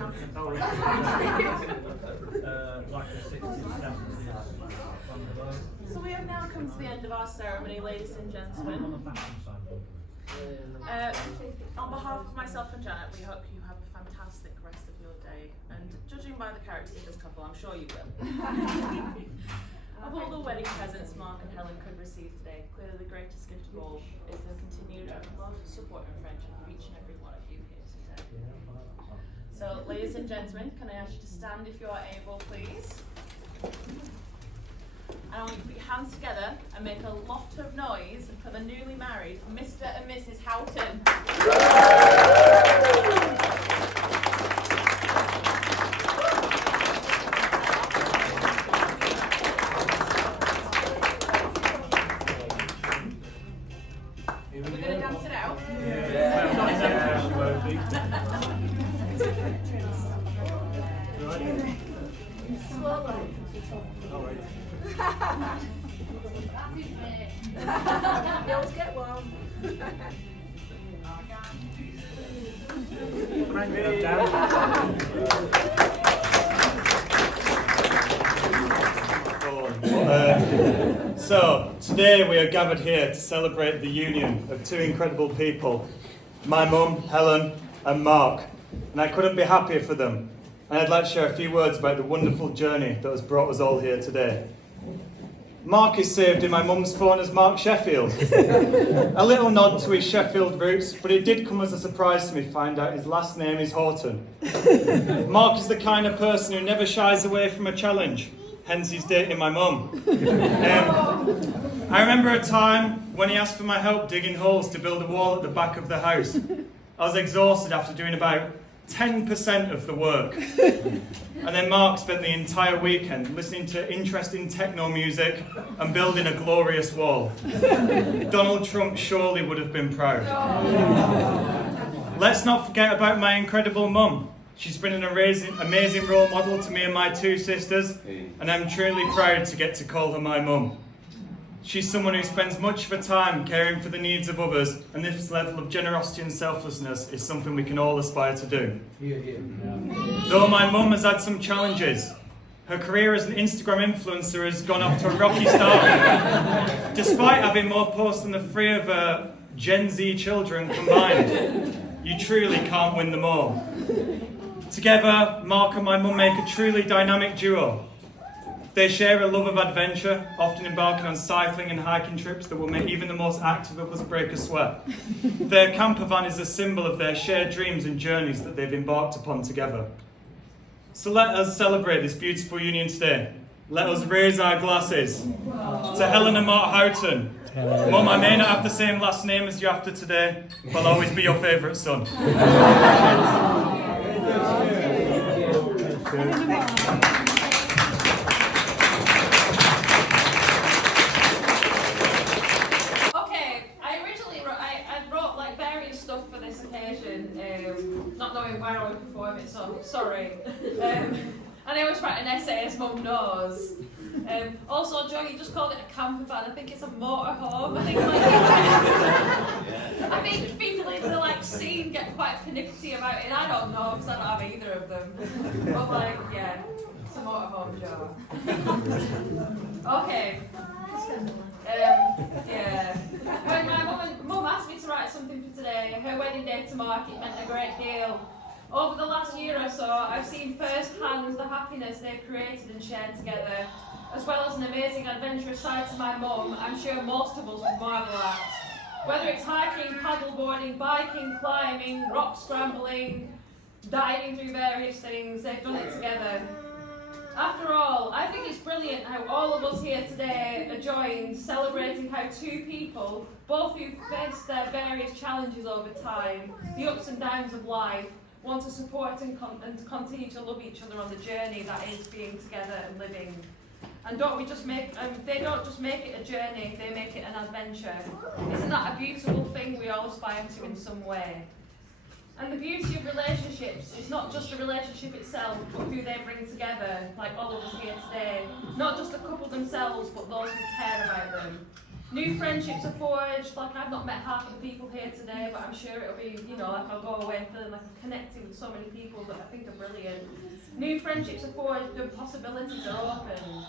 So we have now come to the end of our ceremony, ladies and gentlemen. On behalf of myself and Janet, we hope you have a fantastic rest of your day, and judging by the characters of this couple, I'm sure you will. Of all the wedding presents Mark and Helen could receive today, clearly the greatest gift of all is the continued love, support and friendship of each and every one of you here today. So, ladies and gentlemen, can I ask you to stand if you are able, please? And I want you to put your hands together and make a lot of noise for the newly married Mr. and Mrs. Houghton. We're going to dance it out? Slowly. You always get one. So, today we are gathered here to celebrate the union of two incredible people, my mum, Helen, and Mark, and I couldn't be happier for them. And I'd like to share a few words about the wonderful journey that has brought us all here today. Mark is saved in my mum's phone as Mark Sheffield. A little nod to his Sheffield roots, but it did come as a surprise to me to find out his last name is Horton. Mark is the kind of person who never shies away from a challenge, hence he's dating my mum. I remember a time when he asked for my help digging holes to build a wall at the back of the house. I was exhausted after doing about 10% of the work. And then Mark spent the entire weekend listening to interesting techno music and building a glorious wall. Donald Trump surely would have been proud. Let's not forget about my incredible mum. She's been an amazing role model to me and my two sisters, and I'm truly proud to get to call her my mum. She's someone who spends much of her time caring for the needs of others, and this level of generosity and selflessness is something we can all aspire to do. Though my mum has had some challenges, her career as an Instagram influencer has gone off to a rocky start. Despite having more posts than the three of her Gen Z children combined, you truly can't win them all. Together, Mark and my mum make a truly dynamic duo. They share a love of adventure, often embarking on cycling and hiking trips that will make even the most active of us break a sweat. Their camper van is a symbol of their shared dreams and journeys that they've embarked upon together. So let us celebrate this beautiful union today. Let us raise our glasses to Helen and Mark Houghton. Mum, I may not have the same last name as you after today, but I'll always be your favourite son. Not knowing where I would perform it, so sorry. And I always write an essay as Mum knows. Also, Joe, you just called it a camper van. I think it's a motorhome. I think people in the scene get quite finicky about it. I don't know because I don't have either of them. But yeah, it's a motorhome, Joe. Okay. Yeah. When my mum asked me to write something for today, her wedding day to Mark, it meant a great deal. Over the last year or so, I've seen firsthand the happiness they've created and shared together, as well as an amazing adventurous side to my mum I'm sure most of us would marvel at. Whether it's hiking, paddleboarding, biking, climbing, rock scrambling, diving through various things, they've done it together. After all, I think it's brilliant how all of us here today are joined celebrating how two people, both who've faced their various challenges over time, the ups and downs of life, want to support and continue to love each other on the journey that is being together and living. And they don't just make it a journey, they make it an adventure. Isn't that a beautiful thing we all aspire to in some way? And the beauty of relationships is not just the relationship itself, but who they bring together, like all of us here today. Not just the couple themselves, but those who care about them. New friendships are forged. Like, I've not met half of the people here today, but I'm sure it'll be, you know, like I'll go away feeling like I'm connecting with so many people that I think are brilliant. New friendships are forged and possibilities are open.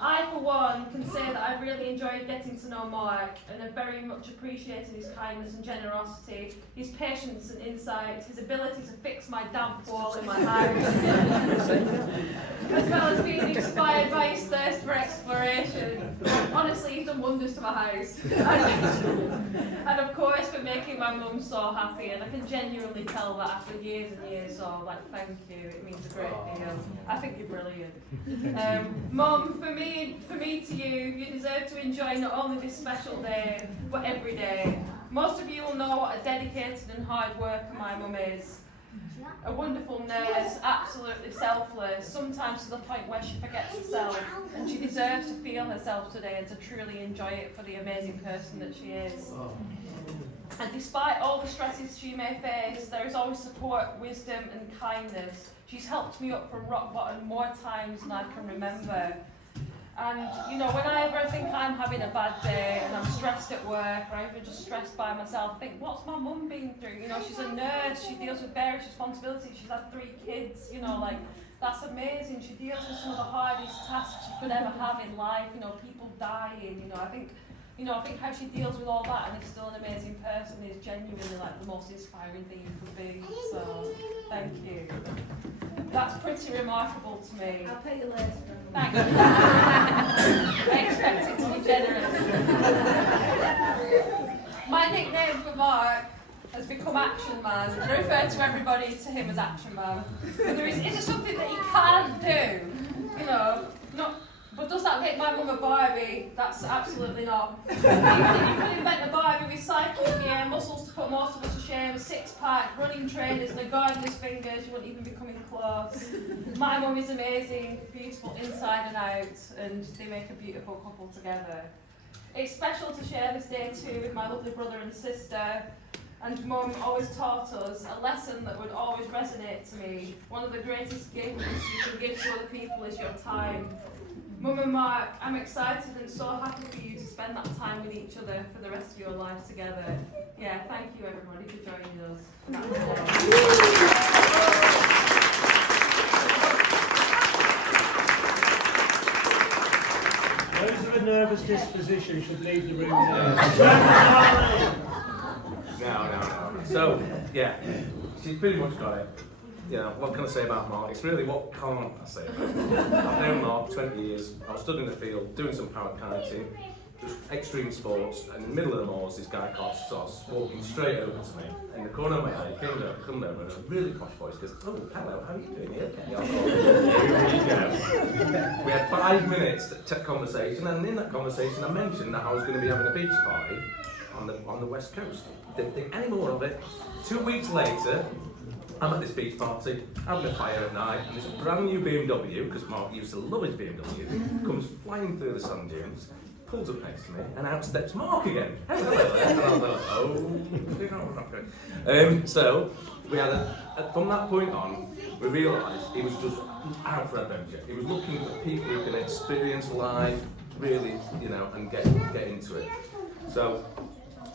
I, for one, can say that I've really enjoyed getting to know Mark and have very much appreciated his kindness and generosity, his patience and insight, his ability to fix my damp wall in my house, as well as being inspired by his thirst for exploration. Honestly, he's done wonders to my house. And of course, for making my mum so happy, and I can genuinely tell that after years and years, so like, thank you, it means a great deal. I think you're brilliant. Mum, for me to you, you deserve to enjoy not only this special day, but every day. Most of you will know what a dedicated and hard worker my mum is. A wonderful nurse, absolutely selfless, sometimes to the point where she forgets herself, and she deserves to feel herself today and to truly enjoy it for the amazing person that she is. And despite all the stresses she may face, there is always support, wisdom and kindness. She's helped me up from rock bottom more times than I can remember. And, you know, whenever I think I'm having a bad day and I'm stressed at work or even just stressed by myself, I think, what's my mum been through? You know, she's a nurse, she deals with various responsibilities, she's had 3 kids, you know, like, that's amazing. She deals with some of the hardest tasks you could ever have in life, you know, people dying, you know, I think how she deals with all that and is still an amazing person is genuinely like the most inspiring thing you could be. So, thank you. That's pretty remarkable to me. I'll pay you later. Thank you. I expect it to be generous. My nickname for Mark has become Action Man, and I refer to everybody to him as Action Man. But is it something that he can't do? You know, not. But does that make my mum a Barbie? That's absolutely not. You could invent a Barbie with cycling gear, muscles to put most of us to shame, a 6-pack, running trainers, and a gardener's fingers. You wouldn't even be coming close. My mum is amazing, beautiful inside and out, and they make a beautiful couple together. It's special to share this day too with my lovely brother and sister. And Mum always taught us a lesson that would always resonate to me. One of the greatest gifts you can give to other people is your time. Mum and Mark, I'm excited and so happy for you to spend that time with each other for the rest of your lives together. Yeah, thank you everybody for joining us. Those of a nervous disposition should leave the room now. No. So, yeah, she's pretty much got it. You know, what can I say about Mark? It's really what can't I say about him. I've known Mark 20 years. I was stood in the field doing some parakiting, just extreme sports, and in the middle of the moors, this guy called Sauce walking straight over to me. In the corner of my eye, he come over in a really posh voice, goes, "Oh, hello, how are you doing here?" Here we go. We had 5 minutes to conversation, and in that conversation, I mentioned that I was going to be having a beach party on the west coast. Didn't think any more of it. 2 weeks later, I'm at this beach party, having a fire at night, and this brand new BMW, because Mark used to love his BMW, comes flying through the sand dunes, pulls up next to me, and out steps Mark again. Hello there. And I was like, oh, so we had from that point on, we realised he was just out for adventure. He was looking for people who can experience life, really, you know, and get into it. So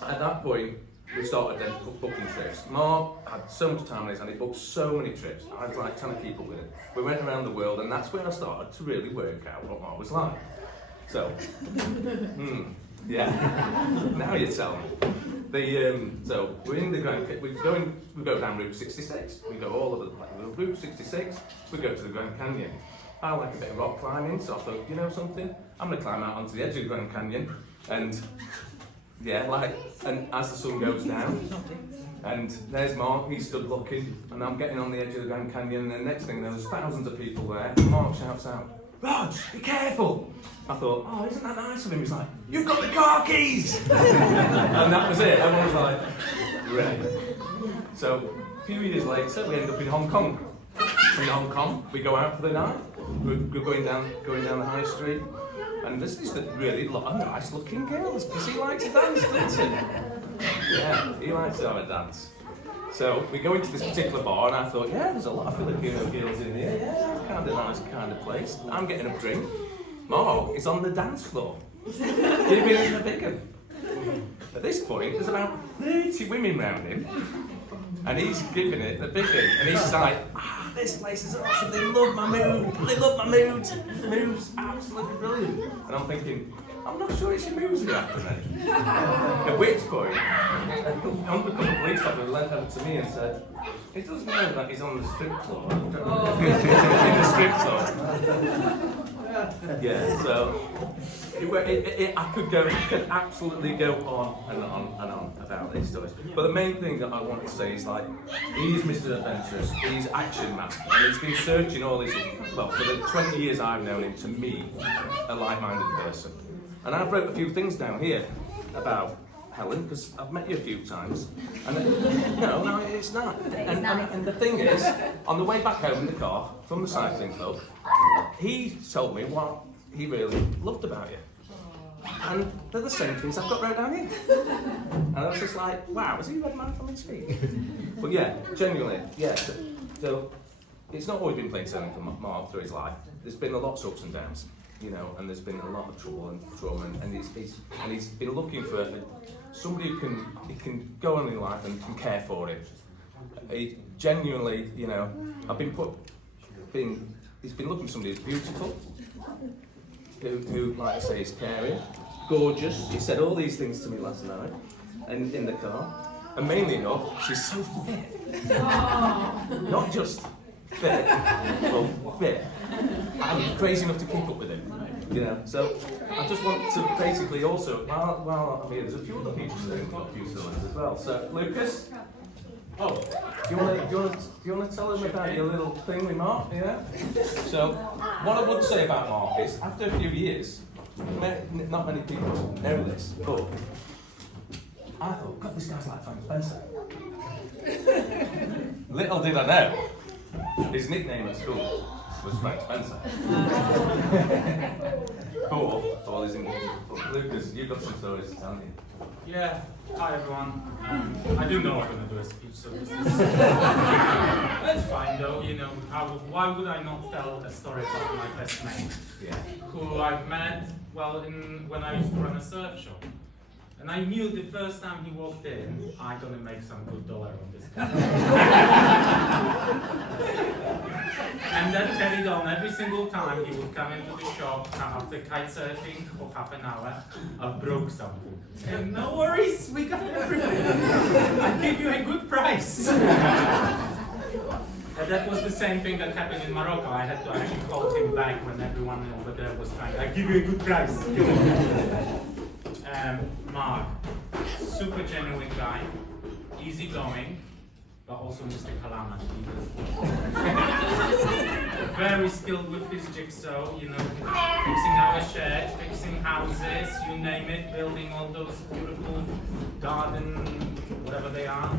at that point, we started then booking trips. Mark had so much time on his hand, he booked so many trips. I was like trying to keep up with it. We went around the world, and that's where I started to really work out what Mark was like. So, yeah, now you tell me. So we're in the Grand Canyon, we go down Route 66. We go all over the place. Route 66, we go to the Grand Canyon. I like a bit of rock climbing, so I thought, you know something? I'm going to climb out onto the edge of the Grand Canyon, and yeah, and as the sun goes down, and there's Mark, he stood looking, and I'm getting on the edge of the Grand Canyon, and the next thing, there's thousands of people there, and Mark shouts out, "Rog, be careful!" I thought, oh, isn't that nice of him? He's like, "You've got the car keys!" And that was it, everyone was like, great. So, a few years later, we end up in Hong Kong. In Hong Kong, we go out for the night, we're going down the high street, and there's this really nice looking girl, because he likes to dance, doesn't he? Yeah, he likes to have a dance. So we go into this particular bar, and I thought, yeah, there's a lot of Filipino girls in here, yeah, kind of nice kind of place. I'm getting a drink. Mark is on the dance floor. giving him the big one. At this point, there's about 30 women round him, and he's giving it the big one. And he's like, this place is awesome, they love my mood, the move's absolutely brilliant. And I'm thinking, I'm not sure it's your moves you're after me. At which point, a undercover police officer leant over to me and said, he does know that he's on the strip club. In the strip club. Yeah, so I could absolutely go on and on about these stories. But the main thing that I want to say is like, he's Mr. Adventurous, he's action man, and he's been searching all these, well, for the 20 years I've known him, to me, a like-minded person. And I've wrote a few things down here about Helen, because I've met you a few times, and no, it's not. And the thing is, on the way back home in the car from the cycling club, he told me what he really loved about you. And they're the same things I've got wrote down here. And I was just like, wow, is he a red man from his feet? But yeah, genuinely, yeah. So it's not always been plain sailing for Mark through his life. There's been a lot of ups and downs, you know, and there's been a lot of trouble and trauma, and he's been looking for somebody who can go on in life and can care for him. He genuinely, you know, he's been looking for somebody who's beautiful, who, like I say, is caring, gorgeous. He said all these things to me last night, and in the car, and mainly enough, she's so fit. Not just fit, but fit. I'm crazy enough to keep up with him, you know. So I just want to basically also, while I'm here, there's a few other people who've got a few cylinders as well. So Lucas, do you want to tell them about your little thing with Mark? Yeah. So what I would say about Mark is, after a few years, not many people know this, but I thought, God, this guy's like Frank Spencer. Little did I know, his nickname at school was Frank Spencer. Cool. Lucas, you've got some stories to tell me. Yeah, hi everyone. I do know I'm going to do a speech, so this is... That's fine though, you know, why would I not tell a story about my best mate, who I've met, well, when I used to run a surf shop. And I knew the first time he walked in, I'm going to make some good dollar on this guy. And that carried on every single time he would come into the shop after kite surfing for half an hour. I've broke something. And no worries, we got everything. I'll give you a good price. And that was the same thing that happened in Morocco. I had to actually call him back when everyone over there was trying, I'll give you a good price. Mark, super genuine guy, easygoing, but also Mr. Calamity. Very skilled with his jigsaw, you know, fixing our sheds, fixing houses, you name it, building all those beautiful garden, whatever they are,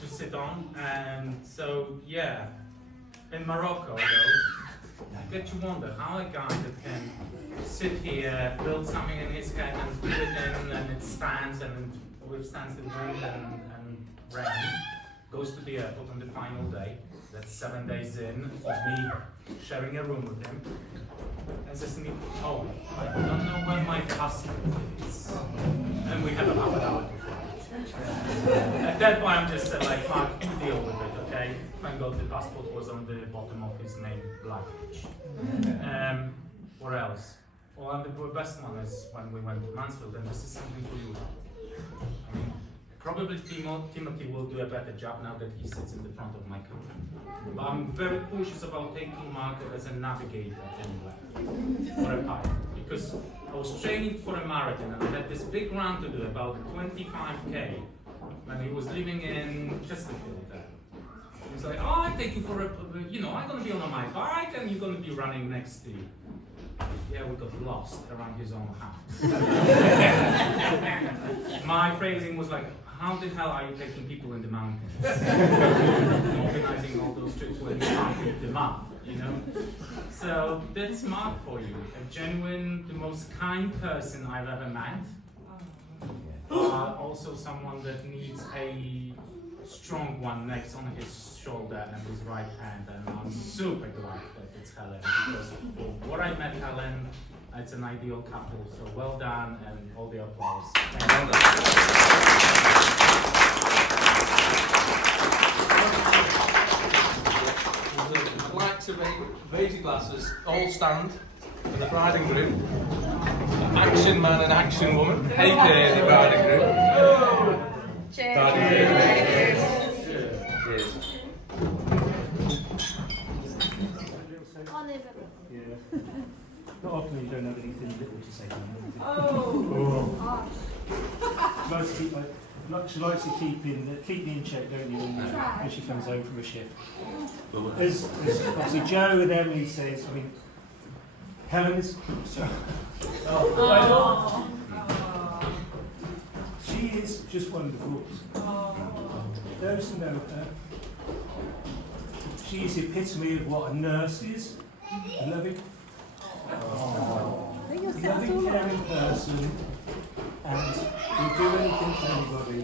to sit on. And so, yeah, in Morocco, though, you get to wonder how a guy that can sit here, build something in his head and put it in, and it stands and withstands the wind and rain, goes to the airport on the final day. That's 7 days in of me sharing a room with him, and says to me, oh, I don't know where my passport is. And we have a half an hour before. At that point I'm just like, Mark, you deal with it, okay? Thank God the passport was on the bottom of his main luggage. What else? Well, and the best one is when we went to Mansfield, and this is something for you. I mean, probably Timothy will do a better job now that he sits in the front of my car. But I'm very cautious about taking Mark as a navigator anywhere, or a pilot, because I was training for a marathon, and I had this big run to do, about 25k, when he was living in Chesterfield there. He's like, oh, I take you for a, you know, I'm going to be on my bike, and you're going to be running next to you. Yeah, we got lost around his own house. My phrasing was like, how the hell are you taking people in the mountains? Organizing all those trips when you can't read them up, you know? So that's Mark for you. A genuine, the most kind person I've ever met. Also someone that needs a strong one next on his shoulder and his right hand, and I'm super glad that it's Helen, because for what I met Helen, it's an ideal couple. So well done, and all the applause. Thank you. I'd like to raise your glasses, all stand for the bride and groom. Action man and action woman, aka the bride and groom. Cheers. Cheers. Yeah. Not often you don't have anything little to say. Oh. She likes to keep me in check, don't you, when she comes home from a shift. As obviously Joe and Emily says, I mean, Helen is... She is just wonderful. Those who know her, she is the epitome of what a nurse is. A loving, caring person, and will do anything for anybody.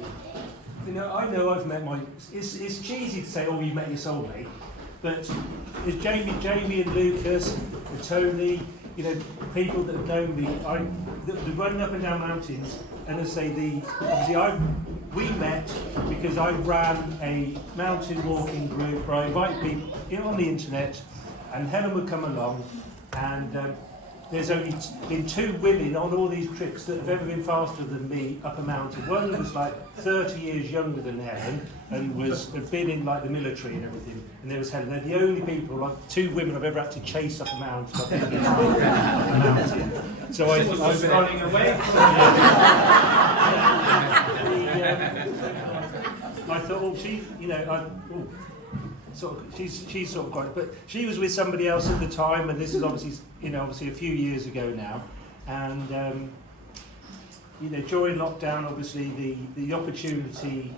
You know I've met my... It's cheesy to say, oh, you met your soulmate, but it's Jamie and Lucas and Tony, you know, people that have known me, the running up and down mountains, and I say we met because I ran a mountain walking group where I invite people in on the internet, and Helen would come along, and there's only been 2 women on all these trips that have ever been faster than me up a mountain. One was like 30 years younger than Helen and had been in like the military and everything, and there was Helen. They're the only people, like 2 women I've ever had to chase up a mountain. Up a mountain. So I was running away from I thought, oh, she, you know, she's sort of got it, but she was with somebody else at the time, and this is obviously a few years ago now, and you know, during lockdown, obviously the opportunity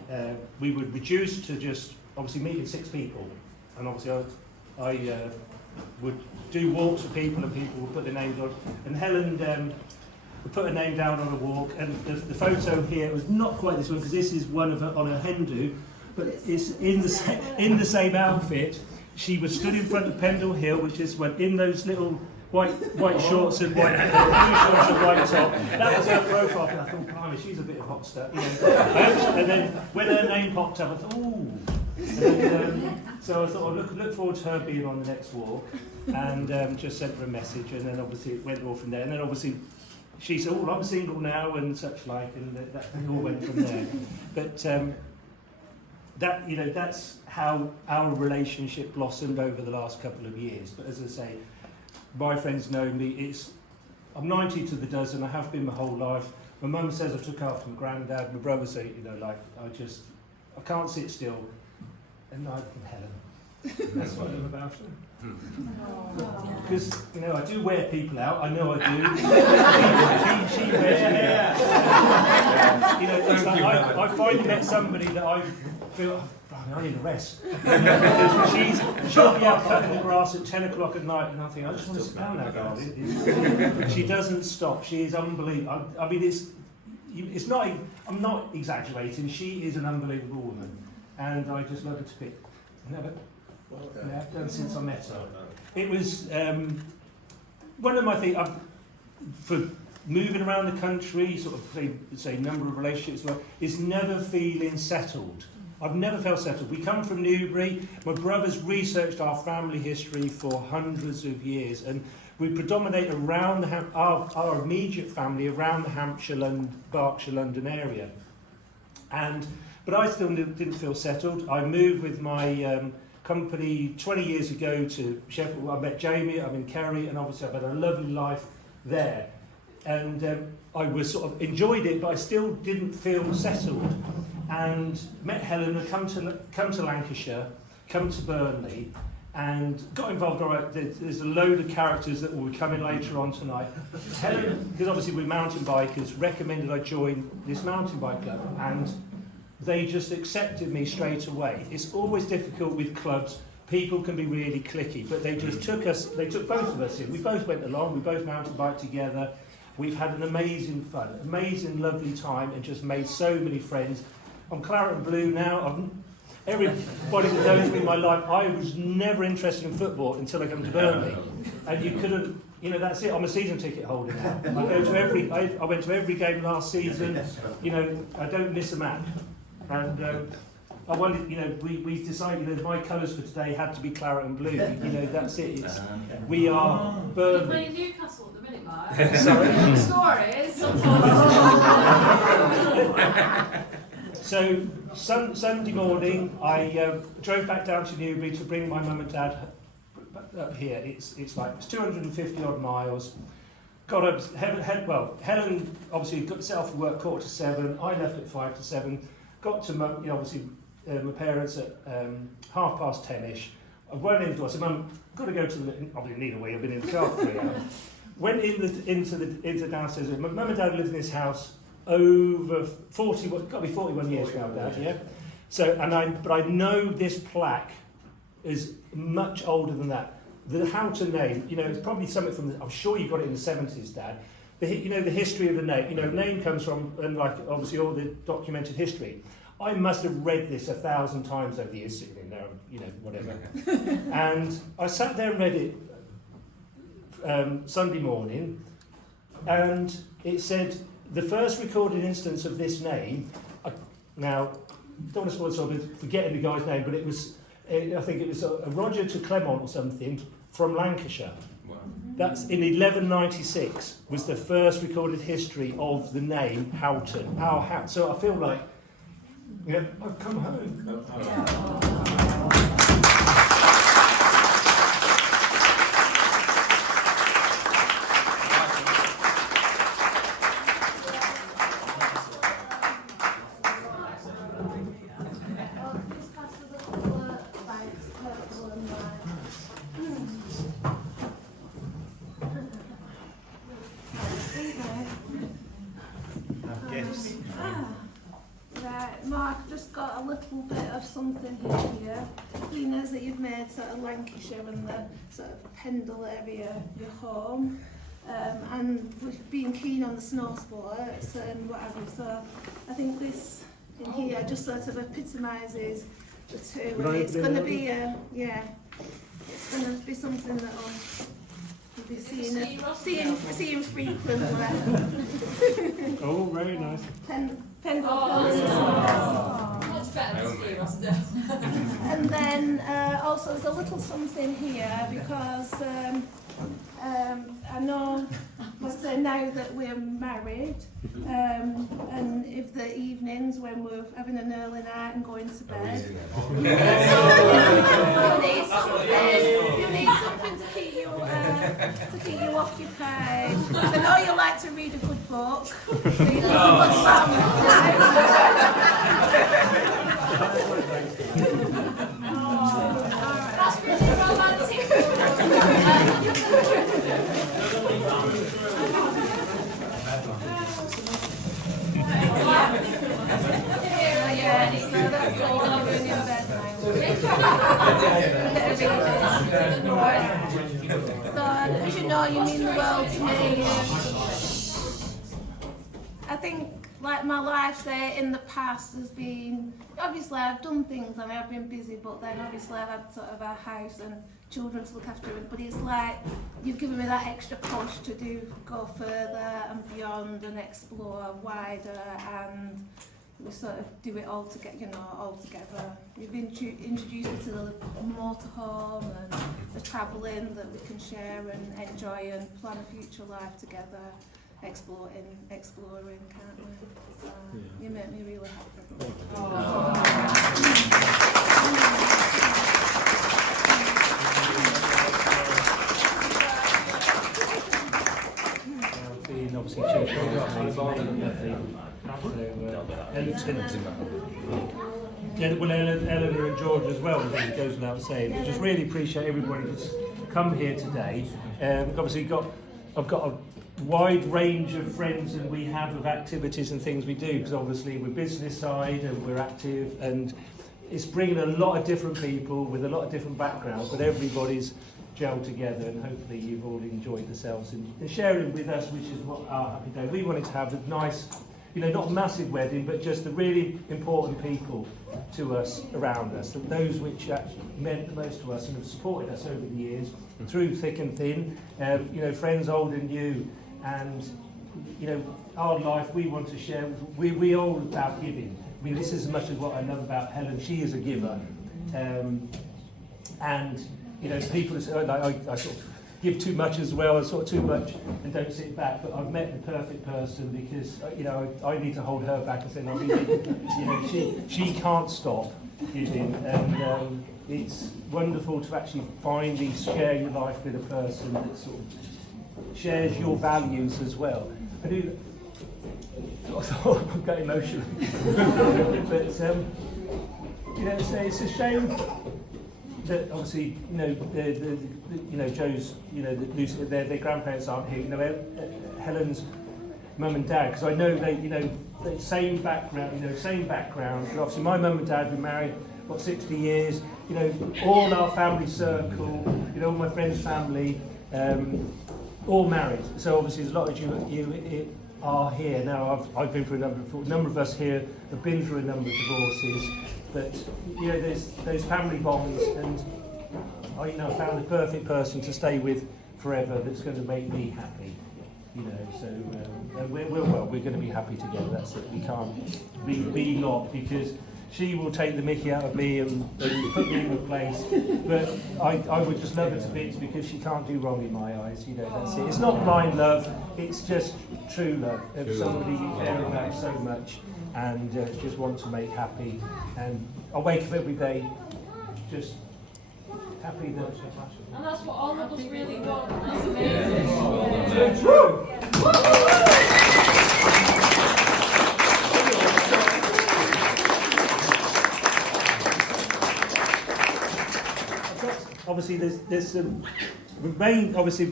we would reduce to just obviously meeting 6 people, and obviously I would do walks for people, and people would put their names on, and Helen would put her name down on a walk, and the photo here was not quite this one because this is one of her on a hen do. But it's in the same outfit. She was stood in front of Pendle Hill, which is when in those little white shorts and white shorts and white top. That was her profile. And I thought, blimey, she's a bit of hot stuff, you know. And then when her name popped up, I thought, ooh. So I thought, look forward to her being on the next walk, and just sent her a message, and then obviously it went all from there. And then obviously she said, oh, I'm single now, and such like, and that all went from there. But that, you know, that's how our relationship blossomed over the last couple of years. But as I say, my friends know me. I'm 90 to the dozen. I have been my whole life. My mum says I took after my granddad. My brother say, you know, like I can't sit still. And neither can Helen. That's what I love about her. Because, you know, I do wear people out. I know I do. she wears me out. You know, it's like I finally met somebody that I feel, I need a rest. She'll be out cutting the grass at 10 o'clock at night, and I think, I just want to sit down now, darling. She doesn't stop. She is unbelievable. I mean, it's not. I'm not exaggerating. She is an unbelievable woman, and I just love her to bits. Never. Yeah, I've done since I met her. It was one of my things for moving around the country, sort of say number of relationships, is never feeling settled. I've never felt settled. We come from Newbury. My brother's researched our family history for hundreds of years, and we predominate around our immediate family around the Hampshire, Berkshire, London area. But I still didn't feel settled. I moved with my company 20 years ago to Sheffield. I met Jamie, I'm in Kerry, and obviously I've had a lovely life there. And I was sort of enjoyed it, but I still didn't feel settled. And met Helen, come to Lancashire, come to Burnley, and got involved. All right, there's a load of characters that will be coming later on tonight. Helen, because obviously we're mountain bikers, recommended I join this mountain bike club, and they just accepted me straight away. It's always difficult with clubs. People can be really cliquey, but they just took both of us in. We both went along, we both mountain biked together. We've had an amazing fun, amazing, lovely time, and just made so many friends. I'm claret and blue now. everybody that knows me in my life, I was never interested in football until I came to Burnley. And you couldn't, you know, that's it, I'm a season ticket holder now. I went to every game last season, you know, I don't miss a match. And I wanted, you know, we decided that my colours for today had to be claret and blue. You know, that's it. We are You're Burnley. playing Newcastle at the minute, Mark. Sorry. Stories. So Sunday morning, I drove back down to Newbury to bring my mum and dad up here. It's 250 odd miles. Got up. Helen obviously got set off for work 6:45. I left at 5:45. Got to my parents at 10:30ish. I went in the door. I said, "Mum, got to go to the. Obviously need a wee. I've been in the car for 3 hours." Went into downstairs. My mum and dad lived in this house over 40. Got to be 41 years now, Dad. Yeah. So but I know this plaque is much older than that. The Houghton name, you know, it's probably something from. I'm sure you got it in the 70s, Dad. The history of the name. You know, name comes from, and like obviously all the documented history. I must have read this 1,000 times over the years, sitting in there, you know, whatever. And I sat there and read it Sunday morning, and it said the first recorded instance of this name. Now, don't want to spoil sort of forgetting the guy's name, but it was. I think it was a Roger to Clement or something from Lancashire. Wow. That's in 1196 was the first recorded history of the name Houghton. So I feel like, yeah, I've come home. Gifts. Right, Mark, just got a little bit of something here. Cleaners that you've made sort of Lancashire and the sort of Pendle area, your home. And we've been keen on the snow sports and whatever, so I think this in here just sort of epitomises the two. And it's going to be it's going to be something that you'll be seeing frequently. Oh, very nice. Pendle Much better than ski roster. And then also there's a little something here because I know, let's say now that we're married, and if the evenings when we're having an early night and going to bed, you need something to keep you occupied. I know you like to read a good book, so you need a good That's pretty romantic. so that's what you're doing in bed now. So, as you know, you mean the world to me. I think, like my life, say, in the past has been, obviously I've done things and I've been busy, but then obviously I've had sort of a house and children to look after, but it's like you've given me that extra push to go further and beyond and explore wider, and we sort of do it all together, all together. You've introduced me to the motorhome and the travelling that we can share and enjoy and plan a future life together, exploring, can't we? So you make me really happy. Being obviously chief Eleanor and George as well, I think it goes without saying. I just really appreciate everybody that's come here today. Obviously I've got a wide range of friends and we have of activities and things we do, because obviously we're business side and we're active, and it's bringing a lot of different people with a lot of different backgrounds, but everybody's gelled together, and hopefully you've all enjoyed yourselves and sharing with us, which is what our happy day. We wanted to have a nice you know, not a massive wedding, but just the really important people to us around us, those which actually meant the most to us and have supported us over the years, through thick and thin, you know, friends old and new, and, you know, our life we want to share. We all about giving. I mean, this is as much as what I love about Helen. She is a giver. And, you know, people say, oh, I sort of give too much as well, and sort of too much and don't sit back. But I've met the perfect person because, you know, I need to hold her back and say, no, you know, she can't stop giving. And it's wonderful to actually finally share your life with a person that sort of shares your values as well. I do. I'm getting emotional. But you know, it's a shame that obviously, you know, you know, Joe's, you know, their grandparents aren't here. You know, Helen's mum and dad, because I know they, you know, the same background. You know, same background. And obviously, my mum and dad been married, what, 60 years. You know, all our family circle. You know, all my friends' family, all married. So obviously, there's a lot of you are here now. I've been through a number of us here have been through a number of divorces, but you know, there's those family bonds, and I, you know, found the perfect person to stay with forever that's going to make me happy. You know, so and we're going to be happy together. That's it. We can't be not, because she will take the mickey out of me and put me in a place. But I would just love her to bits because she can't do wrong in my eyes. You know, that's it. It's not blind love. It's just true love of somebody you care about so much and just want to make happy. And I wake up every day just happy that. And that's what all of us really want. That's amazing. So true. Obviously, there's some main. Obviously,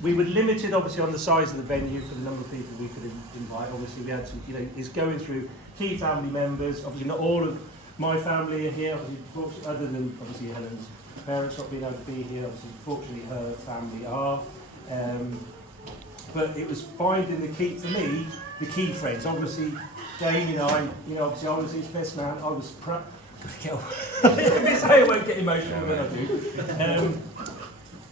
we were limited, obviously, on the size of the venue for the number of people we could invite. Obviously, we had to, you know, is going through key family members. Obviously, not all of my family are here. Obviously, other than obviously Helen's parents not being able to be here. Obviously, fortunately, her family are. But it was finding the key for me, the key friends. Obviously, Dane and I, you know, obviously I was his best man. I was I won't get emotional when I do.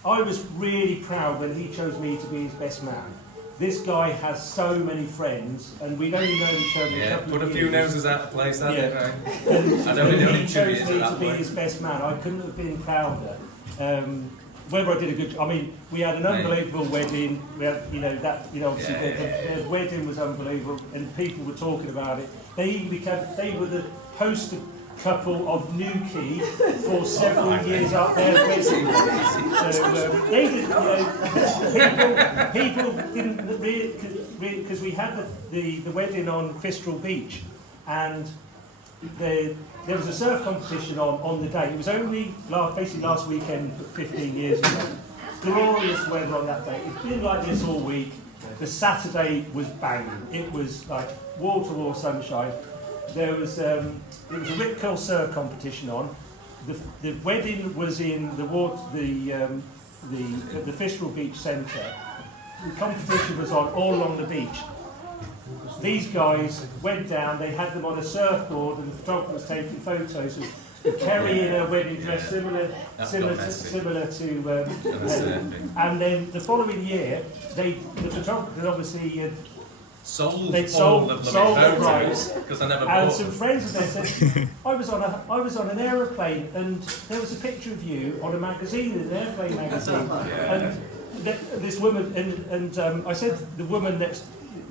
I was really proud when he chose me to be his best man. This guy has so many friends, and we'd only known each other a couple of years. Put a few noses out of place, hadn't it, right? And he chose me to be his best man. I couldn't have been prouder. Whether I did a good job, I mean, we had an unbelievable wedding. We had, you know, that, you know, obviously the wedding was unbelievable, and people were talking about it. They were the poster couple of New Key for several years up there. So they didn't, you know, people didn't really, because we had the wedding on Fistral Beach, and there was a surf competition on the day. It was only basically last weekend, 15 years ago. Glorious weather on that day. It's been like this all week. The Saturday was banging. It was like wall-to-wall sunshine. There was it was a rip curl surf competition on. The wedding was in the Fistral Beach Centre. The competition was on all along the beach. These guys went down. They had them on a surfboard, and the photographer was taking photos of Kerry in her wedding dress, similar to. And then the following year, the photographer obviously. Sold the rights, because I never and bought some them. friends of theirs said, I was on an aeroplane, and there was a picture of you on a magazine, an airplane magazine, and this woman, and I said the woman next,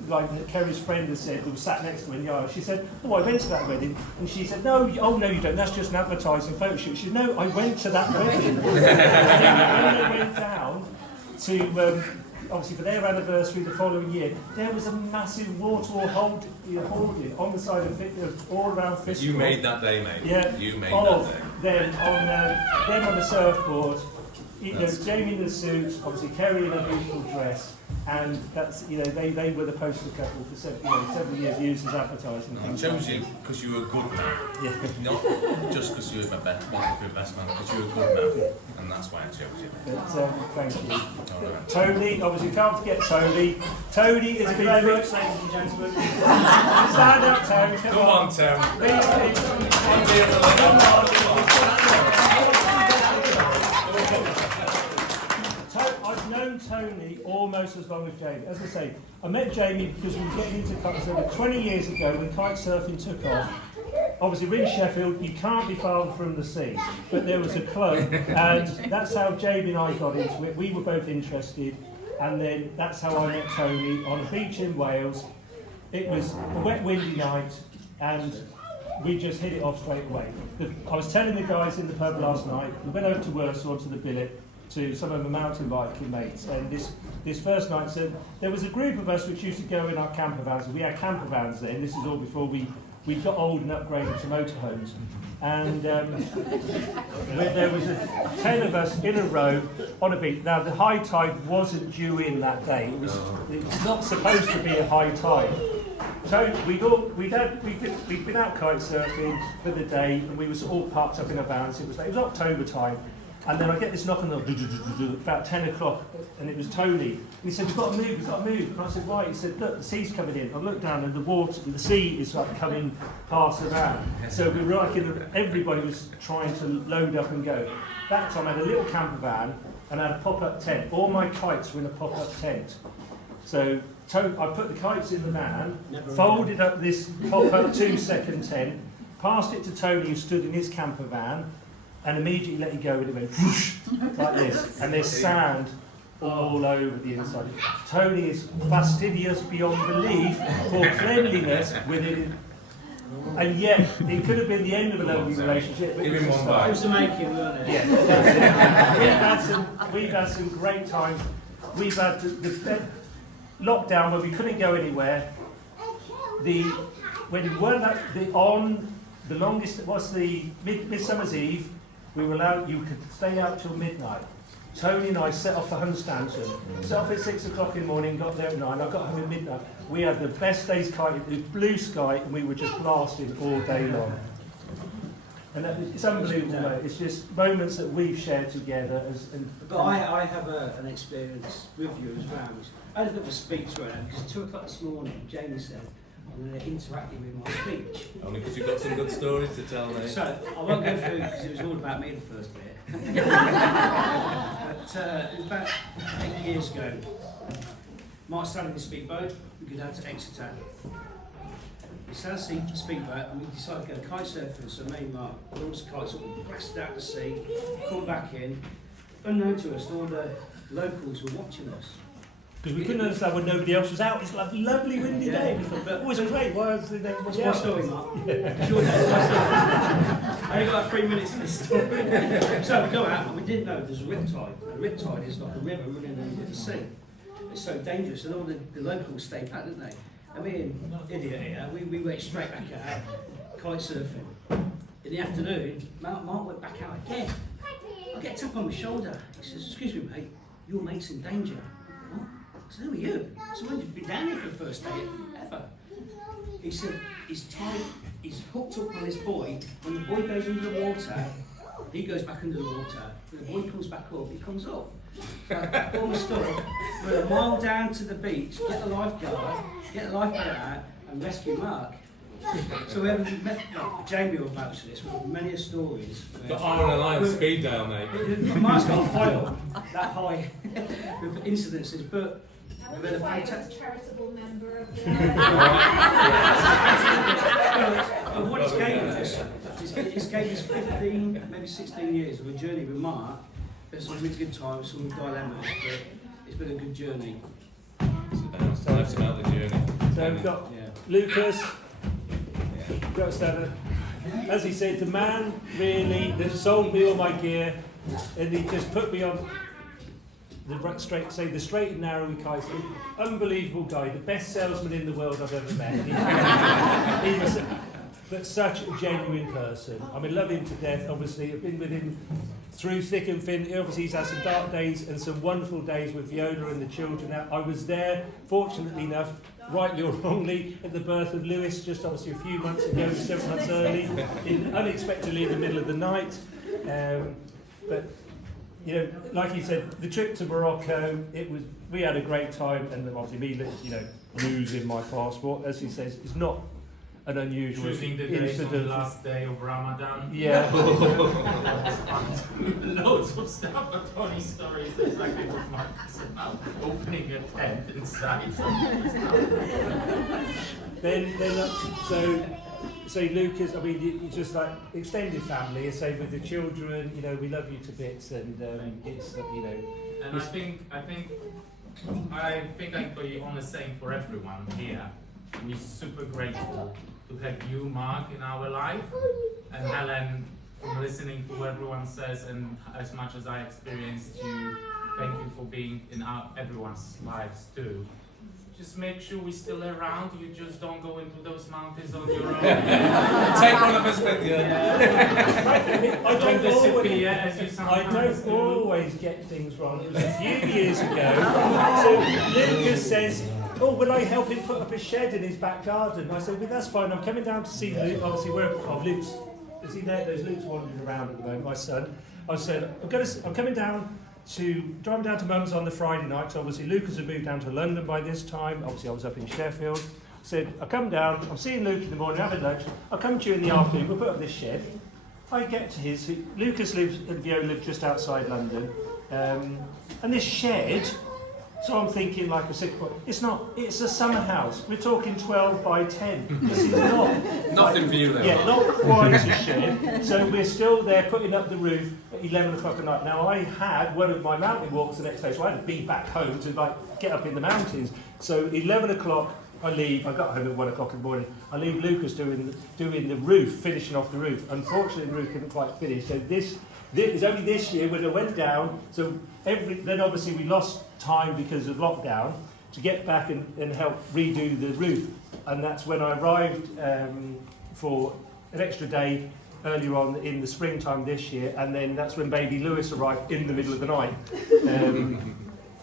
like Kerry's friend had said, who was sat next to her in the aisle, she said, oh, I went to that wedding, and she said, no, oh no you don't, that's just an advertising photo shoot. She said, no, I went to that wedding. And then they went down to. Obviously, for their anniversary the following year, there was a massive wall-to-wall hoarding on the side of all around Fistral. You made that day, mate. Yeah. You made of that day. Them on the surfboard, Jamie in the suit, obviously Kerry in a beautiful dress, and that's they were the poster couple for several years, used as advertising. I chose you because you were a good man. Yeah. Not just because you were my best man, because you were a good man, and that's why I chose you. But, thank you. All right. Tony, obviously can't forget Tony. Tony is been very much, ladies and gentlemen. Stand up, Tony. Come on, Tom. I've known Tony almost as long as Jamie. As I say, I met Jamie because we were getting into kite surfing 20 years ago when kite surfing took off. Obviously, we're in Sheffield, you can't be far from the sea, but there was a club, and that's how Jamie and I got into it. We were both interested, and then that's how I met Tony on a beach in Wales. It was a wet, windy night, and we just hit it off straight away. I was telling the guys in the pub last night, we went over to Warsaw to the billet to some of the mountain biking mates, and this first night said there was a group of us which used to go in our camper vans. We had camper vans then. This is all before we got old and upgraded to motorhomes, and there was 10 of us in a row on a beach. Now the high tide wasn't due in that day. It was not supposed to be a high tide. So we'd been out kite surfing for the day, and we were all parked up in our vans. It was October time. And then I get this knock on the door, about 10 o'clock, and it was Tony. And he said, we've got to move. And I said, right. He said, look, the sea's coming in. I looked down, and the sea is like coming past the van. So we were like, everybody was trying to load up and go. That time I had a little camper van, and I had a pop-up tent. All my kites were in a pop-up tent. So I put the kites in the van, folded up this pop-up 2-second tent, passed it to Tony, who stood in his camper van, and immediately let it go, and it went whoosh, like this, and there's sand all over the inside. Tony is fastidious beyond belief for cleanliness within, and yet it could have been the end of a lovely relationship. But it was the making, wasn't it? Yeah, that's it. We've had some great times. We've had the lockdown where we couldn't go anywhere. When we weren't on the longest, what's the Midsummer's Eve? We were allowed, you could stay out till midnight. Tony and I set off for Hunstanton. Set off at 6 o'clock in the morning, got there at 9. I got home at midnight. We had the best days kiting, the blue sky, and we were just blasting all day long. And it's unbelievable, mate. It's just moments that we've shared together. But I have an experience with you as well. I had a bit of a speech right now, because 2 o'clock this morning, Jamie said, I'm going to interact with my speech. Only because you've got some good stories to tell, mate. So, I won't go through because it was all about me the first bit. But it was about 8 years ago. Mark started the speedboat, we go down to Exeter. We started the speedboat and we decided to go kite surfing. So me and Mark launched the kites up, we blasted out to sea, come back in. Unknown to us, all the locals were watching us. Because we couldn't understand when nobody else was out. It's like a lovely windy day. But it was great. What's my story, Mark? Yeah. Sure, that's my story. I only got like 3 minutes in this story. So we go out and we didn't know there's a riptide. A riptide is like a river running under the sea. It's so dangerous, and all the locals stayed back, didn't they? And me and idiot here, we went straight back out, kite surfing. In the afternoon, Mark went back out again. I get a tap on my shoulder. He says, excuse me, mate, your mate's in danger. What? I said, who are you? So when you've been down here for the first day ever. He said, he's hooked up on this buoy. When the boy goes under the water, he goes back under the water. When the boy comes back up, he comes up. So, all my stuff, we're a mile down to the beach, get the lifeguard out and rescue Mark. So we haven't met Jamie will vouch for this, we have many stories. Got Iron and Iron speed dial, mate. Mark's got a file that high with incidences, but we've had a fantastic charitable member of the and what it's gave us, it's gave us 15, maybe 16 years of a journey with Mark. There's some really good times, some dilemmas, but it's been a good journey. Life's about the journey. So we've got Lucas, we've got Stella. As he said, the man really that sold me all my gear, and he just put me on the straight and narrow with kites. Unbelievable guy, the best salesman in the world I've ever met. but such a genuine person. I mean, love him to death, obviously. I've been with him through thick and thin. Obviously, he's had some dark days and some wonderful days with Viola and the children. Now, I was there, fortunately enough, rightly or wrongly, at the birth of Lewis, just obviously a few months ago, 7 months early, unexpectedly in the middle of the night. But, you know, like you said, the trip to Morocco, we had a great time, and obviously me, you know, losing my passport, as he says, is not an unusual Choosing the days on the incident. last day of Ramadan. Yeah. Loads of stuff, but funny stories exactly what Marcus about opening a tent inside. So Lucas, I mean, you just like extended family, say with the children, you know, we love you to bits, and it's you know. And I think I can be on the same for everyone here. We're super grateful to have you, Mark, in our life, and Helen, from listening to what everyone says, and as much as I experienced you, thank you for being in everyone's lives too. Just make sure we're still around. You just don't go into those mountains on your own. Take one of us with you. I Don't disappear as you sometimes don't always get things wrong. It was a few years ago. So Lucas says, "Oh, will I help him put up a shed in his back garden?" I said, "Well, that's fine. I'm coming down to see Luke. Obviously, Luke's. Is he there? There's Luke's wandering around at the moment. My son." I said, "I'm coming down." Driving down to Mum's on the Friday night, so obviously Lucas had moved down to London by this time. Obviously I was up in Sheffield. Said, I'll come down, I'm seeing Luke in the morning, having lunch, I'll come to you in the afternoon, we'll put up this shed. I get to Lucas and Viola live just outside London, and this shed, so I'm thinking, like I said, it's a summer house. We're talking 12 by 10. This is not... Nothing for you then. Yeah, not quite a shed. So we're still there putting up the roof at 11 o'clock at night. Now, I had one of my mountain walks the next day, so I had to be back home to get up in the mountains. So 11 o'clock, I leave. I got home at 1 o'clock in the morning. I leave Lucas doing the roof, finishing off the roof. Unfortunately, the roof couldn't quite finish. So this is only this year when I went down. So then obviously we lost time because of lockdown to get back and help redo the roof. And that's when I arrived for an extra day earlier on in the springtime this year, and then that's when baby Lewis arrived in the middle of the night.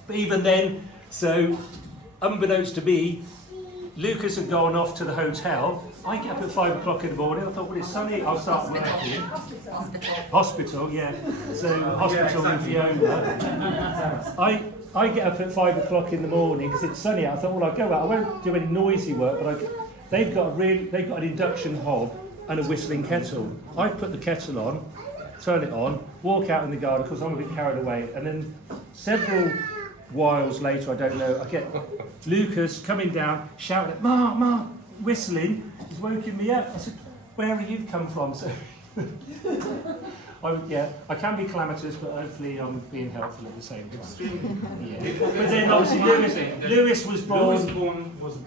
But even then, so unbeknownst to me, Lucas had gone off to the hotel. I get up at 5 o'clock in the morning. I thought, well, it's sunny, I'll start working. Hospital, yeah. So hospital with Fiona. I get up at 5 o'clock in the morning because it's sunny out. I thought, well, I'll go out. I won't do any noisy work, but they've got an induction hob and a whistling kettle. I put the kettle on, turn it on, walk out in the garden because I'm a bit carried away, and then several whiles later, I don't know, I get Lucas coming down, shouting, Ma, whistling. He's woken me up. I said, where have you come from? So, I can be calamitous, but hopefully I'm being helpful at the same time. Yeah. But then obviously Lewis was born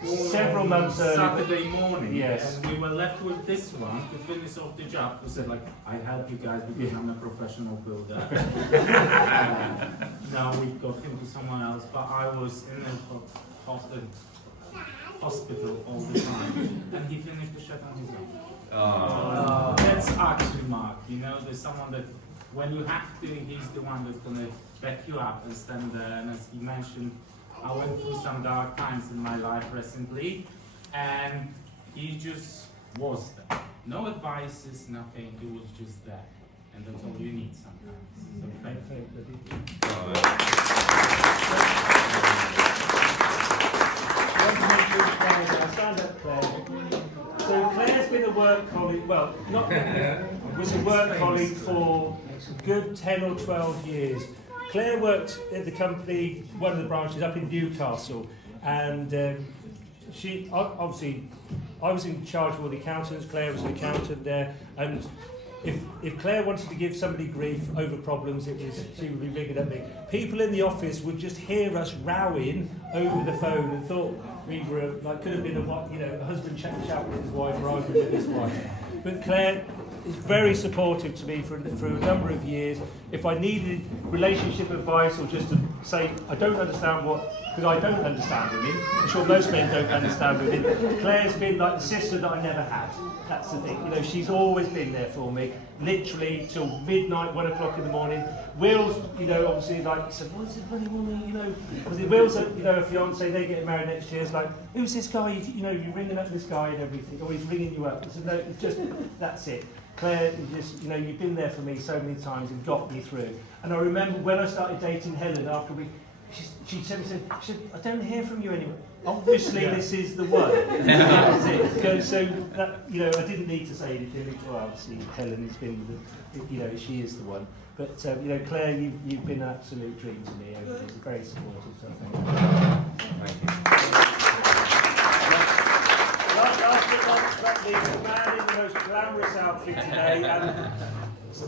several months early. Saturday morning, yes. And we were left with this one to finish off the job. We said, I help you guys because I'm a professional builder. Now we got him to someone else, but I was in the hospital all the time, and he finished the shed on his own. That's actually Mark, you know, there's someone that when you have to, he's the one that's going to back you up and stand there. And as he mentioned, I went through some dark times in my life recently, and he just was there. No advices, nothing, he was just there. And that's all you need sometimes. So thank you. So Claire's been a work colleague, was a work colleague for a good 10 or 12 years. Claire worked at the company, one of the branches up in Newcastle, and she obviously, I was in charge of all the accountants, Claire was an accountant there, and if Claire wanted to give somebody grief over problems, she would be ringing at me. People in the office would just hear us rowing over the phone and thought we were could have been a husband shouting at his wife or arguing with his wife. But Claire very supportive to me for a number of years. If I needed relationship advice or just to say, I don't understand because I don't understand women, I'm sure most men don't understand women, Claire's been like the sister that I never had. That's the thing, you know, she's always been there for me, literally till midnight, 1 o'clock in the morning. Will's, you know, obviously like, said, what's it bloody woman, you know, Will's, you know, a fiance, they get married next year, it's like, who's this guy, you know, you're ringing up this guy and everything, or he's ringing you up. I said, no, it's just, that's it. Claire, you just, you know, you've been there for me so many times and got me through. And I remember when I started dating Helen, after she said, I don't hear from you anymore. Obviously, this is the one. That's it. So that, you know, I didn't need to say anything. Well, obviously, Helen has been, you know, she is the one. But you know, Claire, you've been an absolute dream to me over the years. Very supportive. So thank you. Last but not least, the man in the most glamorous outfit today.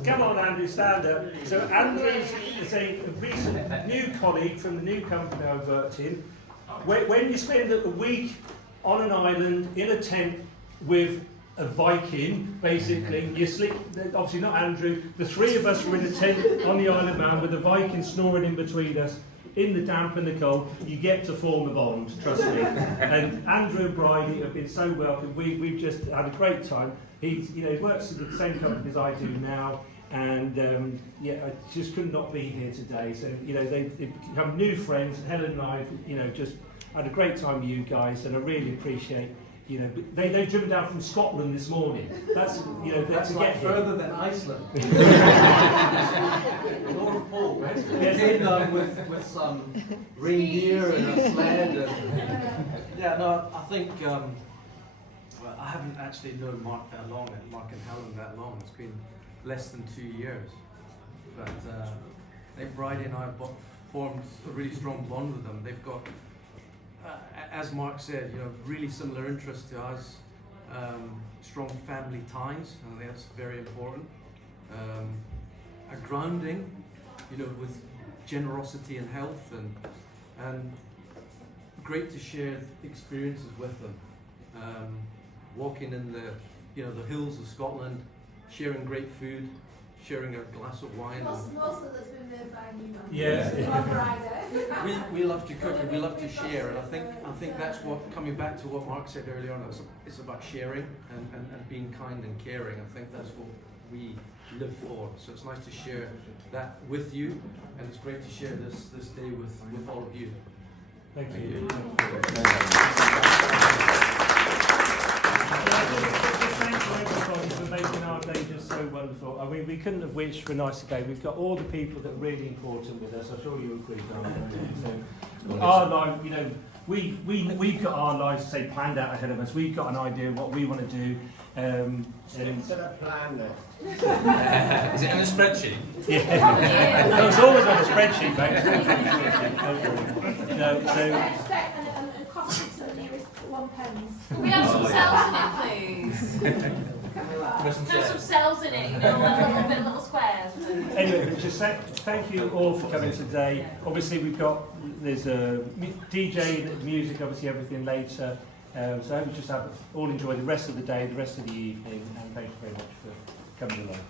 Come on, Andrew, stand up. So Andrew is a recent new colleague from the new company I worked in. When you spend a week on an island in a tent with a Viking, basically, you sleep, obviously not Andrew, the three of us were in a tent on the Isle of Man with the Viking snoring in between us, in the damp and the cold, you get to form a bond, trust me. And Andrew and Bridie have been so welcome. We've just had a great time. He works at the same company as I do now, and yeah, I just could not be here today. So they've become new friends. Helen and I, just had a great time with you guys, and I really appreciate. They've driven down from Scotland this morning. That's that's to like get further than Iceland. North Pole, right? Yes. Came down with some reindeer and a sled. Yeah, no, I think well, I haven't actually known Mark that long, and Mark and Helen that long. It's been less than 2 years, but I think Bridie and I have formed a really strong bond with them. They've got. As Mark said, really similar interests to us, strong family ties, and I think that's very important. A grounding, with generosity and health, and great to share experiences with them. Walking in the hills of Scotland, sharing great food, sharing a glass of wine. Most of that's been made by me, man. Yeah. We love to cook and we love to share, and I think that's what, coming back to what Mark said earlier on, it's about sharing and being kind and caring. I think that's what we live for. So it's nice to share that with you, and it's great to share this day with all of you. Thank you. Thanks to everybody for making our day just so wonderful. I mean, we couldn't have wished for a nicer day. We've got all the people that are really important with us. I'm sure you agree, Darren. So, our life, we've got our lives, say, planned out ahead of us. We've got an idea of what we want to do. Stick to the plan then. Is it in a spreadsheet? Yeah. It's always on a spreadsheet, mate. Can we have some cells in it, please? Put some cells in it, little squares. Anyway, just thank you all for coming today. Obviously, there's a DJ, music, obviously everything later. So I hope you just all enjoy the rest of the day, the rest of the evening, and thank you very much for coming along.